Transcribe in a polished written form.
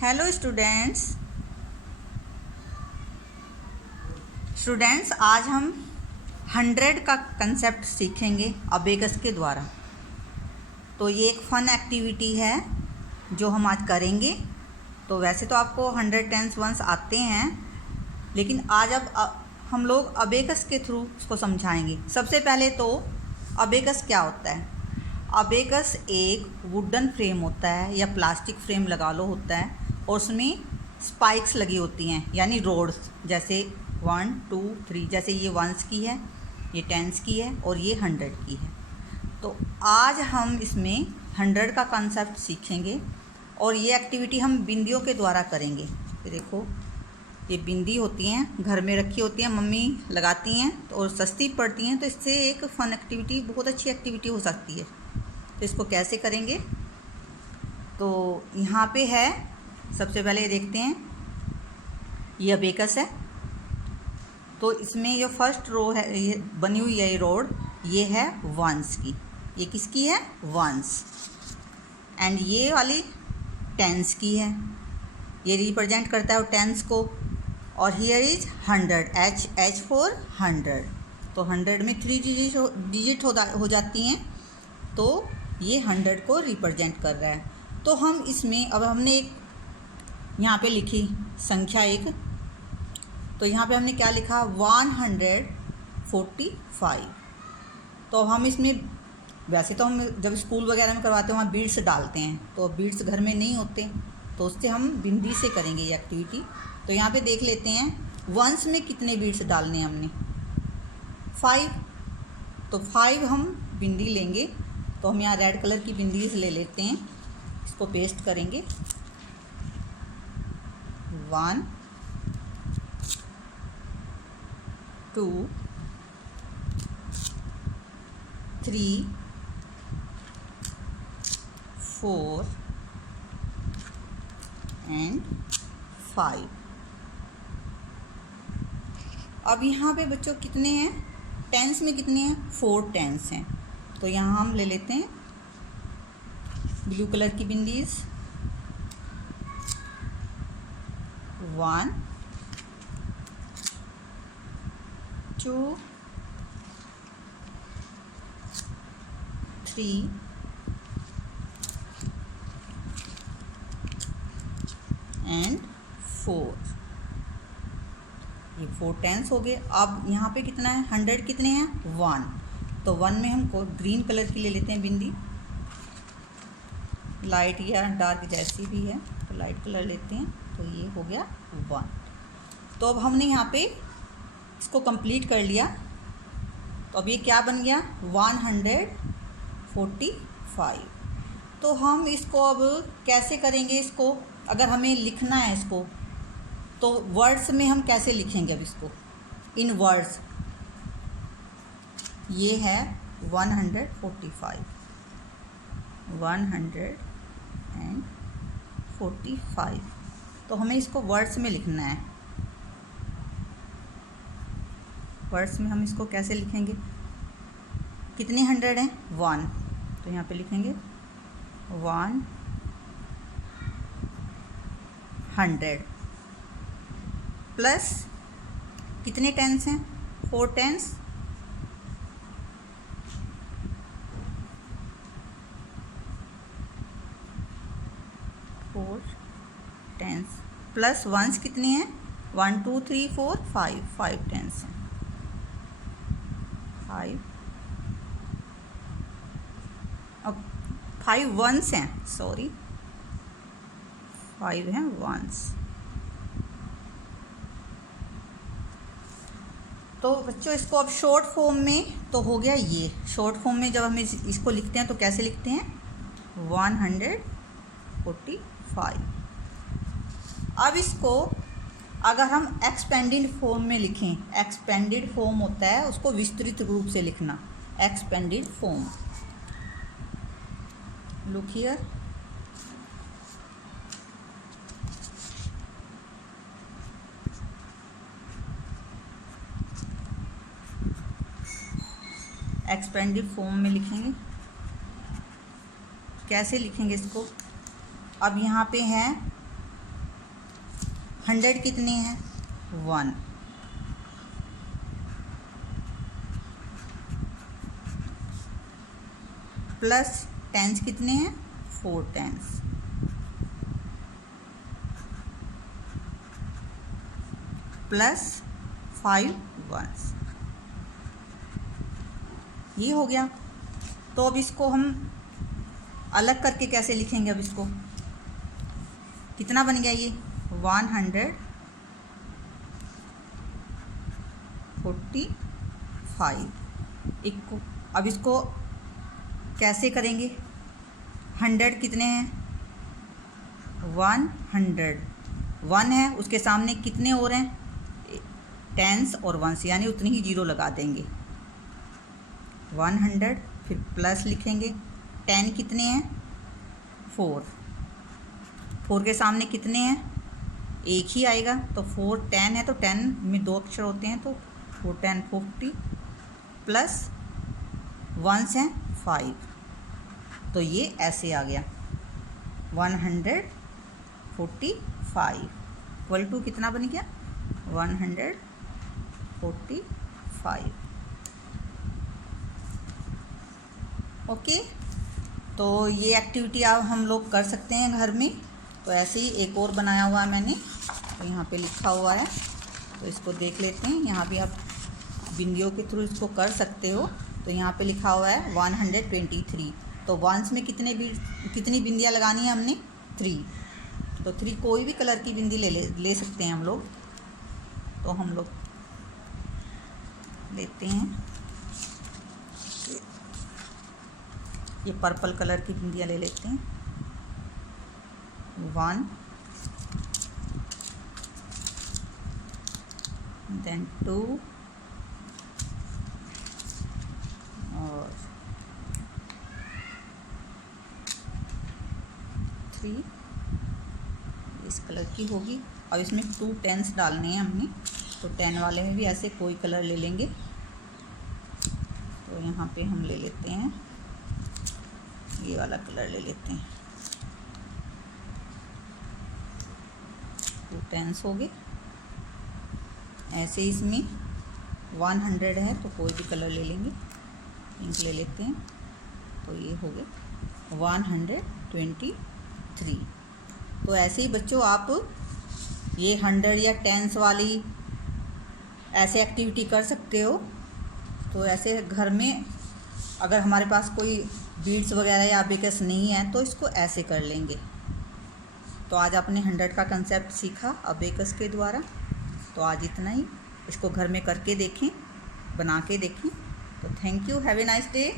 Hello students आज हम 100 का कंसेप्ट सीखेंगे अबेकस के द्वारा। तो ये एक फ़न एक्टिविटी है जो हम आज करेंगे। तो वैसे तो आपको 100 टेंस वंस आते हैं, लेकिन आज अब हम लोग अबेकस के थ्रू उसको समझाएंगे। सबसे पहले तो अबेकस क्या होता है। अबेकस एक वुडन फ्रेम होता है या प्लास्टिक फ्रेम लगा लो होता है, और उसमें स्पाइक्स लगी होती हैं यानी रोड्स, जैसे 1 2 3, जैसे ये वंस की है, ये टेंस की है और ये 100 की है। तो आज हम इसमें 100 का कंसेप्ट सीखेंगे और ये एक्टिविटी हम बिंदियों के द्वारा करेंगे। ये देखो, ये बिंदी होती हैं, घर में रखी होती हैं, मम्मी लगाती हैं और सस्ती पड़ती हैं। तो इससे एक फ़न एक्टिविटी, बहुत अच्छी एक्टिविटी हो सकती है। तो इसको कैसे करेंगे, तो यहाँ पे है। सबसे पहले देखते हैं, ये अबेकस है। तो इसमें जो फर्स्ट रो है, ये बनी हुई है, ये रोड, ये है वंस की। ये किसकी है? वंस। एंड ये वाली टेंस की है, ये रिप्रेजेंट करता है टेंस को। और हियर इज 100, H फॉर 100। तो 100 में 3 डिजिट हो जाती हैं, तो ये 100 को रिप्रेजेंट कर रहा है। तो हम इसमें अब हमने एक यहाँ पे लिखी संख्या एक, तो यहाँ पे हमने क्या लिखा? 145। तो हम इसमें, वैसे तो हम जब स्कूल वगैरह में करवाते हैं वहाँ बीड्स डालते हैं, तो बीड्स घर में नहीं होते, तो उससे हम बिंदी से करेंगे ये एक्टिविटी। तो यहाँ पे देख लेते हैं वंस में कितने बीड्स डालने हैं हमने, 5। तो 5 हम बिंदी लेंगे। तो हम यहाँ रेड कलर की बिंदीज ले लेते हैं, इसको पेस्ट करेंगे। 1 2 3 4 एंड 5। अब यहाँ पे बच्चों कितने हैं? टेंस में कितने हैं? 4 टेंस हैं। तो यहाँ हम ले लेते हैं ब्लू कलर की बिंदीज। 1 2 3 एंड 4। ये 4 टेंस हो गए। अब यहाँ पे कितना है? 100 कितने हैं? 1। तो 1 में हम ग्रीन कलर की ले लेते हैं बिंदी, लाइट या डार्क जैसी भी है, तो लाइट कलर लेते हैं। तो ये हो गया 1। तो अब हमने यहाँ पे इसको कंप्लीट कर लिया। तो अब ये क्या बन गया? 145। तो हम इसको अब कैसे करेंगे? इसको अगर हमें लिखना है इसको, तो वर्ड्स में हम कैसे लिखेंगे? अब इसको इन वर्ड्स, ये है 145, 145। तो हमें इसको वर्ड्स में लिखना है। वर्ड्स में हम इसको कैसे लिखेंगे? कितने 100 हैं? 1। तो यहाँ पे लिखेंगे 100 प्लस कितने टेंस हैं? 4 टेंस। 4 टेंस प्लस वंस कितने हैं? 1 2 3 4 5 टेंस हैं। 5 अब 5 वंस हैं, सॉरी 5 हैं वंस। तो बच्चों इसको अब शॉर्ट फॉर्म में तो हो गया। ये शॉर्ट फॉर्म में जब हम इसको लिखते हैं तो कैसे लिखते हैं? 145। अब इसको अगर हम एक्सपेंडेड फॉर्म में लिखें, एक्सपेंडेड फॉर्म होता है उसको विस्तृत रूप से लिखना, expanded form. Look here, expanded form में लिखेंगे। कैसे लिखेंगे इसको? अब यहाँ पे है 100 कितने हैं 1, प्लस टेंस कितने हैं 4 टेंस, प्लस 5 वंस। ये हो गया। तो अब इसको हम अलग करके कैसे लिखेंगे? अब इसको कितना बन गया ये 145। अब इसको कैसे करेंगे? 100 कितने हैं 1 है, उसके सामने कितने और हैं टेंस और वंस, यानी उतनी ही जीरो लगा देंगे 100। फिर प्लस लिखेंगे 10 कितने हैं 4 के सामने कितने हैं एक ही आएगा, तो 4 10 है, तो 10 में 2 अक्षर होते हैं, तो 4 10 50 प्लस वंस हैं 5, तो ये ऐसे आ गया 145 इक्वल टू कितना बन गया 145। ओके, तो ये एक्टिविटी आप हम लोग कर सकते हैं घर में। तो ऐसे ही एक और बनाया हुआ है मैंने, तो यहाँ पे लिखा हुआ है, तो इसको देख लेते हैं। यहाँ भी आप बिंदियों के थ्रू इसको कर सकते हो। तो यहाँ पे लिखा हुआ है 123। तो वंस में कितनी बिंदियाँ लगानी है हमने 3, तो 3 कोई भी कलर की बिंदी ले सकते हैं हम लोग। तो हम लोग लेते हैं ये पर्पल कलर की बिंदियाँ ले लेते हैं 1 then 2 और 3 इस कलर की होगी। अब इसमें 2 टेंस डालने हैं हमने, तो 10 वाले में भी ऐसे कोई कलर ले लेंगे। तो यहाँ पे हम ले लेते हैं ये वाला कलर ले लेते हैं, 2 टेंस हो गए। ऐसे इसमें 100 है, तो कोई भी कलर ले लेंगे, पिंक ले लेते हैं, तो ये हो गए 123। तो ऐसे ही बच्चों आप ये 100 या टेंस वाली ऐसे एक्टिविटी कर सकते हो। तो ऐसे घर में अगर हमारे पास कोई बीड्स वगैरह या अबेकस नहीं है तो इसको ऐसे कर लेंगे। तो आज आपने 100 का कंसेप्ट सीखा अबेकस के द्वारा। तो आज इतना ही, इसको घर में करके देखें, बना के देखें। तो thank you, have a nice day.